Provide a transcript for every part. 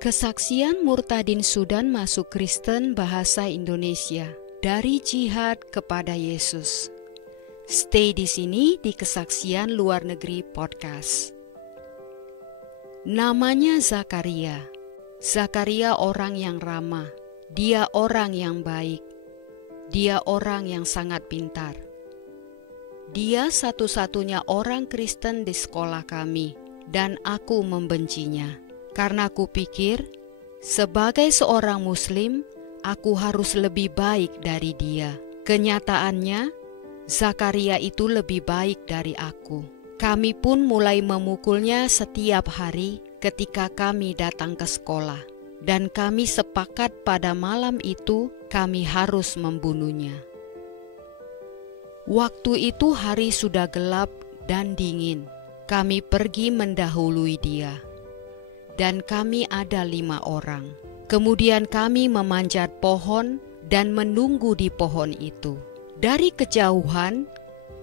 Kesaksian Murtadin Sudan masuk Kristen bahasa Indonesia, dari jihad kepada Yesus. Stay di sini di Kesaksian Luar Negeri Podcast. Namanya Zakaria. Zakaria orang yang ramah. Dia orang yang baik. Dia orang yang sangat pintar. Dia satu-satunya orang Kristen di sekolah kami, dan aku membencinya. Karena aku pikir, sebagai seorang Muslim, aku harus lebih baik dari dia. Kenyataannya, Zakaria itu lebih baik dari aku. Kami pun mulai memukulnya setiap hari ketika kami datang ke sekolah. Dan kami sepakat pada malam itu kami harus membunuhnya. Waktu itu hari sudah gelap dan dingin. Kami pergi mendahului dia. Dan kami ada 5 orang. Kemudian kami memanjat pohon dan menunggu di pohon itu. Dari kejauhan,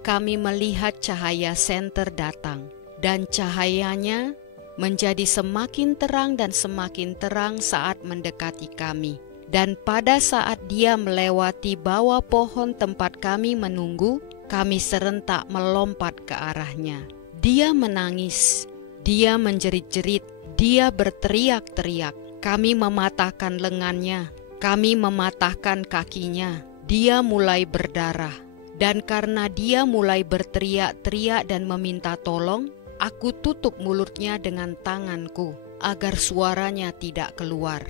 kami melihat cahaya senter datang. Dan cahayanya menjadi semakin terang dan semakin terang saat mendekati kami. Dan pada saat dia melewati bawah pohon tempat kami menunggu, kami serentak melompat ke arahnya. Dia menangis, dia menjerit-jerit, dia berteriak-teriak. Kami mematahkan lengannya, kami mematahkan kakinya. Dia mulai berdarah. Dan karena dia mulai berteriak-teriak dan meminta tolong, aku tutup mulutnya dengan tanganku agar suaranya tidak keluar.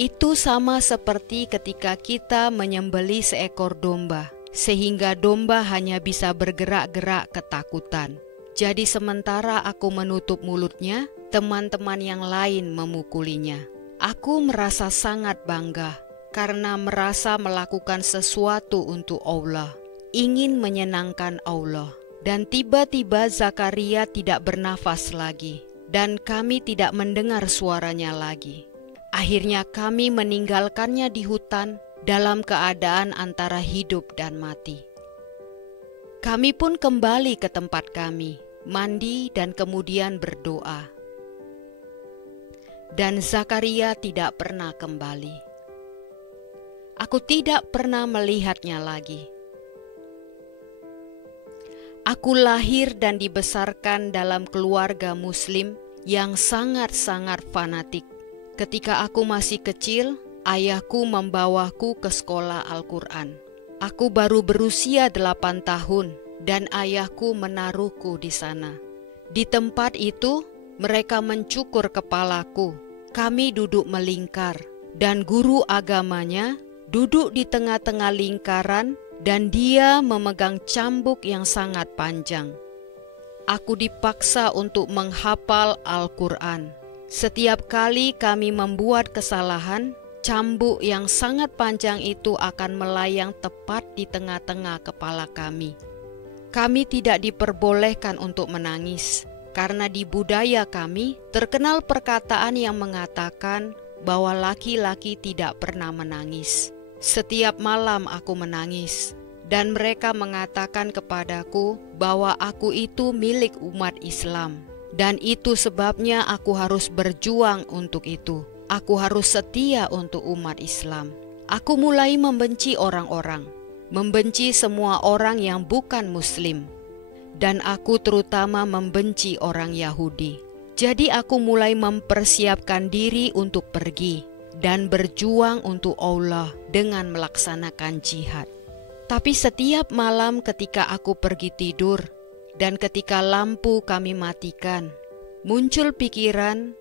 Itu sama seperti ketika kita menyembelih seekor domba, sehingga domba hanya bisa bergerak-gerak ketakutan. Jadi sementara aku menutup mulutnya, teman-teman yang lain memukulinya. Aku merasa sangat bangga karena merasa melakukan sesuatu untuk Allah, ingin menyenangkan Allah. Dan tiba-tiba Zakaria tidak bernafas lagi, dan kami tidak mendengar suaranya lagi. Akhirnya kami meninggalkannya di hutan dalam keadaan antara hidup dan mati. Kami pun kembali ke tempat kami, mandi dan kemudian berdoa. Dan Zakaria tidak pernah kembali. Aku tidak pernah melihatnya lagi. Aku lahir dan dibesarkan dalam keluarga Muslim yang sangat-sangat fanatik. Ketika aku masih kecil, ayahku membawaku ke sekolah Al-Quran. Aku baru berusia 8 tahun dan ayahku menaruhku di sana. Di tempat itu, mereka mencukur kepalaku. Kami duduk melingkar dan guru agamanya duduk di tengah-tengah lingkaran dan dia memegang cambuk yang sangat panjang. Aku dipaksa untuk menghafal Al-Quran. Setiap kali kami membuat kesalahan, cambuk yang sangat panjang itu akan melayang tepat di tengah-tengah kepala kami. Kami tidak diperbolehkan untuk menangis, karena di budaya kami terkenal perkataan yang mengatakan bahwa laki-laki tidak pernah menangis. Setiap malam aku menangis, dan mereka mengatakan kepadaku bahwa aku itu milik umat Islam. Dan itu sebabnya aku harus berjuang untuk itu. Aku harus setia untuk umat Islam. Aku mulai membenci orang-orang, membenci semua orang yang bukan Muslim. Dan aku terutama membenci orang Yahudi. Jadi aku mulai mempersiapkan diri untuk pergi dan berjuang untuk Allah dengan melaksanakan jihad. Tapi setiap malam ketika aku pergi tidur dan ketika lampu kami matikan, muncul pikiran,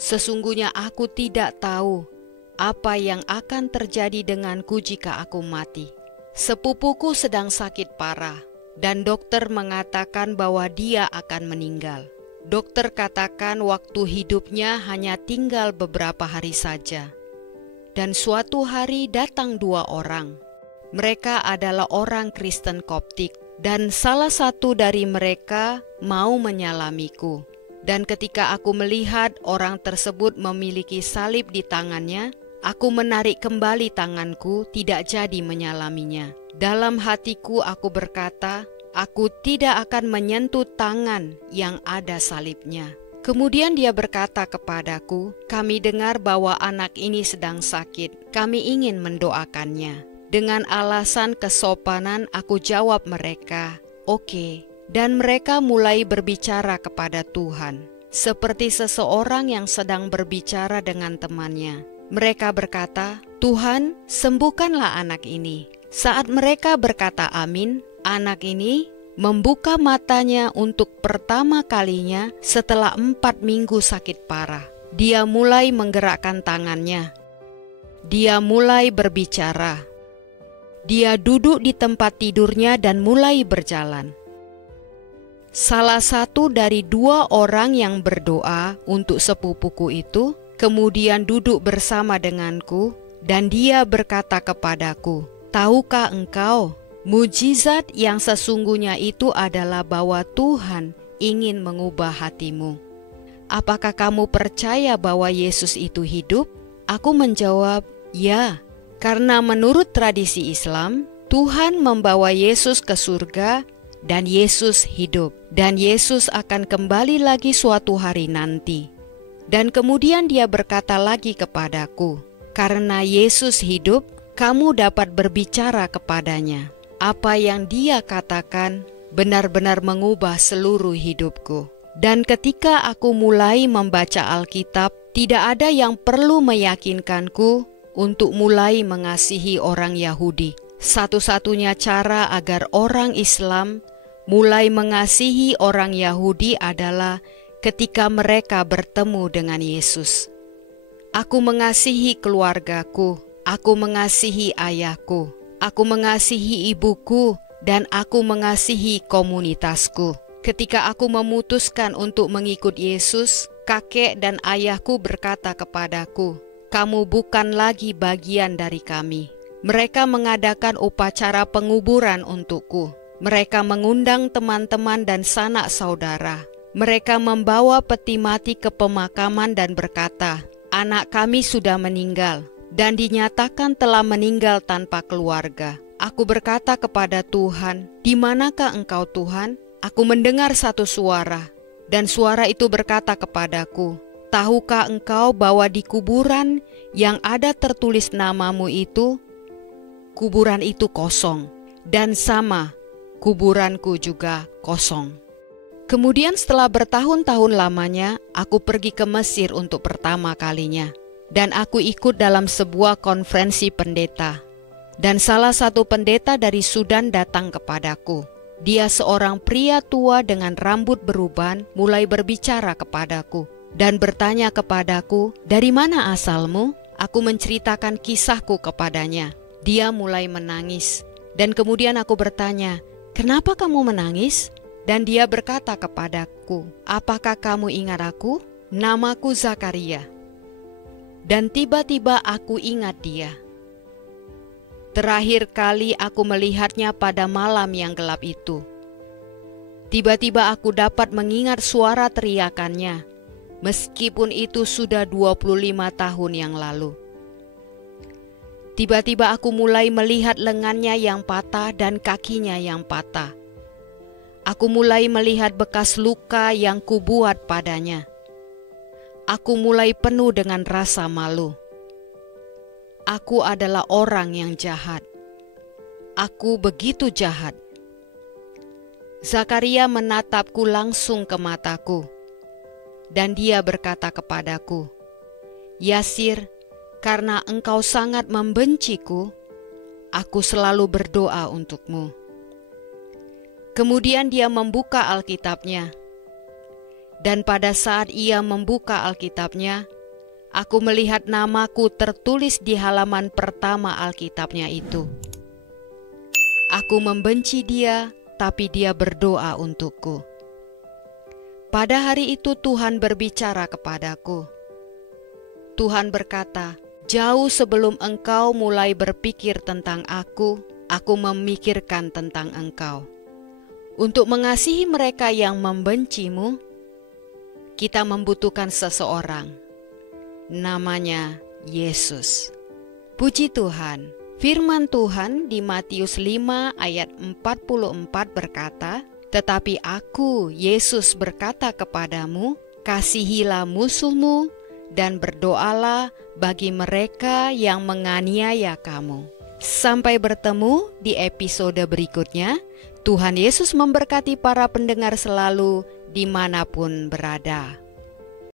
sesungguhnya aku tidak tahu apa yang akan terjadi denganku jika aku mati. Sepupuku sedang sakit parah dan dokter mengatakan bahwa dia akan meninggal. Dokter katakan waktu hidupnya hanya tinggal beberapa hari saja. Dan suatu hari datang 2 orang. Mereka adalah orang Kristen Koptik. Dan salah satu dari mereka mau menyalamiku. Dan ketika aku melihat orang tersebut memiliki salib di tangannya, aku menarik kembali tanganku, tidak jadi menyalaminya. Dalam hatiku aku berkata, aku tidak akan menyentuh tangan yang ada salibnya. Kemudian dia berkata kepadaku, "Kami dengar bahwa anak ini sedang sakit. Kami ingin mendoakannya." Dengan alasan kesopanan aku jawab mereka, "Oke." Dan mereka mulai berbicara kepada Tuhan, seperti seseorang yang sedang berbicara dengan temannya. Mereka berkata, "Tuhan, sembuhkanlah anak ini." Saat mereka berkata amin, anak ini membuka matanya untuk pertama kalinya setelah 4 minggu sakit parah. Dia mulai menggerakkan tangannya. Dia mulai berbicara. Dia duduk di tempat tidurnya dan mulai berjalan. Salah satu dari 2 orang yang berdoa untuk sepupuku itu kemudian duduk bersama denganku dan dia berkata kepadaku, "Tahukah engkau, mujizat yang sesungguhnya itu adalah bahwa Tuhan ingin mengubah hatimu. Apakah kamu percaya bahwa Yesus itu hidup?" Aku menjawab, "Ya, karena menurut tradisi Islam, Tuhan membawa Yesus ke surga dan Yesus hidup. Dan Yesus akan kembali lagi suatu hari nanti." Dan kemudian dia berkata lagi kepadaku, "Karena Yesus hidup, kamu dapat berbicara kepadanya." Apa yang dia katakan benar-benar mengubah seluruh hidupku. Dan ketika aku mulai membaca Alkitab, tidak ada yang perlu meyakinkanku untuk mulai mengasihi orang Yahudi. Satu-satunya cara agar orang Islam mulai mengasihi orang Yahudi adalah ketika mereka bertemu dengan Yesus. Aku mengasihi keluargaku, aku mengasihi ayahku, aku mengasihi ibuku, dan aku mengasihi komunitasku. Ketika aku memutuskan untuk mengikut Yesus, kakek dan ayahku berkata kepadaku, "Kamu bukan lagi bagian dari kami." Mereka mengadakan upacara penguburan untukku. Mereka mengundang teman-teman dan sanak saudara. Mereka membawa peti mati ke pemakaman dan berkata, "Anak kami sudah meninggal dan dinyatakan telah meninggal tanpa keluarga." Aku berkata kepada Tuhan, "Di manakah Engkau, Tuhan?" Aku mendengar satu suara, dan suara itu berkata kepadaku, "Tahukah engkau bahwa di kuburan yang ada tertulis namamu itu, kuburan itu kosong, dan sama kuburanku juga kosong." Kemudian setelah bertahun-tahun lamanya, aku pergi ke Mesir untuk pertama kalinya. Dan aku ikut dalam sebuah konferensi pendeta. Dan salah satu pendeta dari Sudan datang kepadaku. Dia seorang pria tua dengan rambut beruban mulai berbicara kepadaku. Dan bertanya kepadaku, "Dari mana asalmu?" Aku menceritakan kisahku kepadanya. Dia mulai menangis. Dan kemudian aku bertanya, "Kenapa kamu menangis?" Dan dia berkata kepadaku, "Apakah kamu ingat aku? Namaku Zakaria." Dan tiba-tiba aku ingat dia. Terakhir kali aku melihatnya pada malam yang gelap itu. Tiba-tiba aku dapat mengingat suara teriakannya, meskipun itu sudah 25 tahun yang lalu. Tiba-tiba aku mulai melihat lengannya yang patah dan kakinya yang patah. Aku mulai melihat bekas luka yang kubuat padanya. Aku mulai penuh dengan rasa malu. Aku adalah orang yang jahat. Aku begitu jahat. Zakaria menatapku langsung ke mataku. Dan dia berkata kepadaku, "Yasir, karena engkau sangat membenciku, aku selalu berdoa untukmu." Kemudian dia membuka Alkitabnya. Dan pada saat ia membuka Alkitabnya, aku melihat namaku tertulis di halaman pertama Alkitabnya itu. Aku membenci dia, tapi dia berdoa untukku. Pada hari itu Tuhan berbicara kepadaku. Tuhan berkata, "Jauh sebelum engkau mulai berpikir tentang aku memikirkan tentang engkau. Untuk mengasihi mereka yang membencimu, kita membutuhkan seseorang. Namanya Yesus." Puji Tuhan. Firman Tuhan di Matius 5 ayat 44 berkata, "Tetapi aku, Yesus, berkata kepadamu, kasihilah musuhmu, dan berdoalah bagi mereka yang menganiaya kamu. Sampai bertemu di episode berikutnya. Tuhan Yesus memberkati para pendengar selalu dimanapun berada.